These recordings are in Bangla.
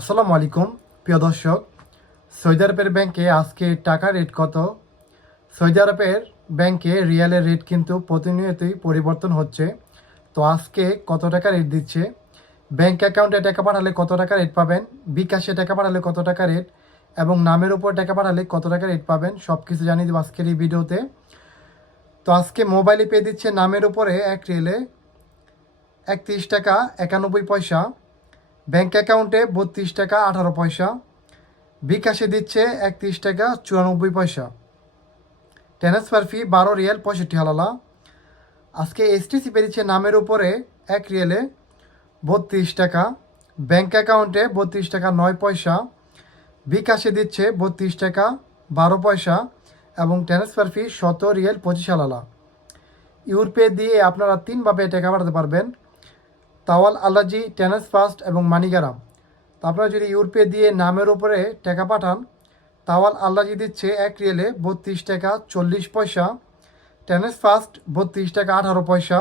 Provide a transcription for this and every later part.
আসসালামু আলাইকুম, প্রিয় দর্শক। সৌদি আরবের ব্যাংকে আজকে টাকা রেট কত? সৌদি আরবের ব্যাংকে রিয়ালের রেট কিন্তু প্রতিনিয়তই পরিবর্তন হচ্ছে। তো আজকে কত টাকা রেট দিচ্ছে? ব্যাংক অ্যাকাউন্টে টাকা পাঠালে কত টাকা রেট পাবেন? বিকাশে টাকা পাঠালে কত টাকা রেট? এবং নামের উপর টাকা পাঠালে কত টাকা রেট পাবেন? সব কিছু জানিয়ে দেবো আজকের এই ভিডিওতে। তো আজকে মোবাইলে পেয়ে দিচ্ছে নামের উপরে এক রিয়েলে একত্রিশ টাকা একানব্বই পয়সা। ব্যাংক অ্যাকাউন্টে বত্রিশ টাকা আঠারো পয়সা, বিকাশে দিচ্ছে একত্রিশ টাকা চুরানব্বই পয়সা। ট্রান্সফার ফি বারো রিয়াল পঁয়ষট্টি হালালা। আজকে এসটিসি পেয়েছে নামের উপরে এক রিয়েলে বত্রিশ টাকা, ব্যাংক অ্যাকাউন্টে বত্রিশ টাকা নয় পয়সা, বিকাশে দিচ্ছে বত্রিশ টাকা বারো পয়সা এবং ট্রান্সফার ফি শত রিয়েল পঁচিশ হালালা। ইউরপে দিয়ে আপনারা তিনভাবে টাকা পাঠাতে পারবেন। তাওয়াল, আল্লাজি, টেনাস, ফাস্ট এবং মানিগারাম। তো আপনারা যদি ইউরপে দিয়ে নামের উপরে টাকা পাঠান, তাওয়াল, আল্লাজি দিচ্ছে এক রিয়েলে বত্রিশ টাকা চল্লিশ পয়সা, টেনাস, ফাস্ট বত্রিশ টাকা আঠারো পয়সা,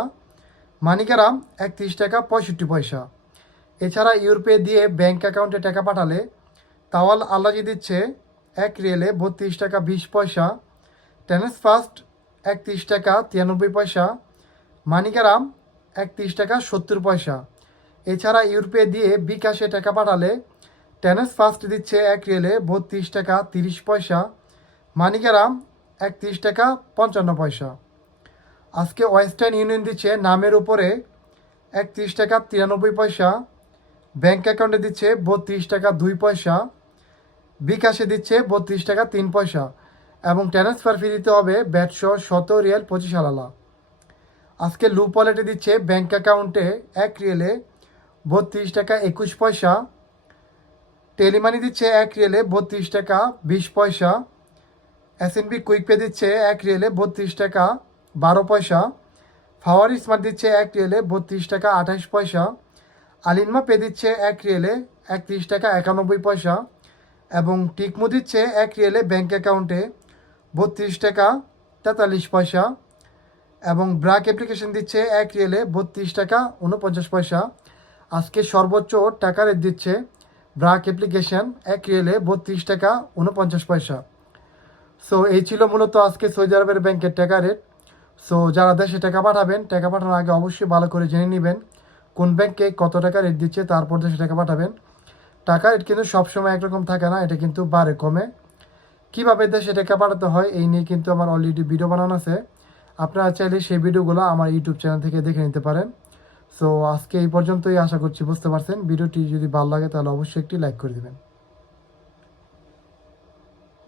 মানিগারাম একত্রিশ টাকা পঁয়ষট্টি পয়সা। এছাড়া ইউরপে দিয়ে ব্যাংক অ্যাকাউন্টে টাকা পাঠালে তাওয়াল, আল্লাজি দিচ্ছে এক রিয়েলে বত্রিশ টাকা বিশ পয়সা, টেনাস, ফাস্ট একত্রিশ টাকা তিরানব্বই পয়সা মানিকারাম একত্রিশ টাকা সত্তর পয়সা। এছাড়া ইউরোপে দিয়ে বিকাশে টাকা পাঠালে টেনেস ফার্স্ট দিচ্ছে এক রিয়েলে বত্রিশ টাকা তিরিশ পয়সা। মানিকারাম একত্রিশ টাকা পঞ্চান্ন পয়সা। আজকে ওয়েস্টার্ন ইউনিয়ন দিচ্ছে নামের উপরে একত্রিশ টাকা তিরানব্বই পয়সা। ব্যাংক অ্যাকাউন্টে দিচ্ছে বত্রিশ টাকা দুই পয়সা। বিকাশে দিচ্ছে বত্রিশ টাকা তিন পয়সা এবং ট্রান্সফার ফি দিতে হবে ব্যাটশো শত রিয়াল পঁচিশ হালালা। আজকে লু পলেটে দিচ্ছে ব্যাঙ্ক অ্যাকাউন্টে এক রিয়েলে বত্রিশ টাকা একুশ পয়সা। টেলিমানি দিচ্ছে এক রিয়েলে বত্রিশ টাকা বিশ পয়সা। এসএনবি কুইক পে দিচ্ছে এক রিয়েলে বত্রিশ টাকা বারো পয়সা। ফাওয়ার স্মার্ট দিচ্ছে এক রিয়েলে বত্রিশ টাকা আঠাশ পয়সা। আলিনমা পে দিচ্ছে এক রিয়েলে একত্রিশ টাকা একানব্বই পয়সা। এবং টিকমু দিচ্ছে এক রিয়েলে ব্যাঙ্ক অ্যাকাউন্টে বত্রিশ টাকা তেতাল্লিশ পয়সা। এবং ব্রাক অ্যাপ্লিকেশন দিচ্ছে এক রিয়েলে বত্রিশ টাকা উনপঞ্চাশ পয়সা। আজকে সর্বোচ্চ টাকা রেট দিচ্ছে ব্রাক অ্যাপ্লিকেশন এক রিয়েলে বত্রিশ টাকা উনপঞ্চাশ পয়সা। সো এই ছিল মূলত আজকে সৌদি আরবের ব্যাংকের টাকা রেট সো যারা দেশে টাকা পাঠাবেন, টাকা পাঠানোর আগে অবশ্যই ভালো করে জেনে নেবেন কোন ব্যাংকে কত টাকা রেট দিচ্ছে, তারপর দেশে টাকা পাঠাবেন। টাকা রেট কিন্তু সবসময় একরকম থাকে না, এটা কিন্তু বাড়ে কমে। কীভাবে দেশে টাকা পাঠাতে হয়, এই নিয়ে কিন্তু আমার অলরেডি ভিডিও বানানো আছে। আপনারা চাইলে সেই ভিডিওগুলো আমার ইউটিউব চ্যানেল থেকে দেখে নিতে পারেন। সো আজকে এই পর্যন্তই। আশা করছি বুঝতে পারছেন। ভিডিওটি যদি ভালো লাগে, তাহলে অবশ্যই একটি লাইক করে দেবেন।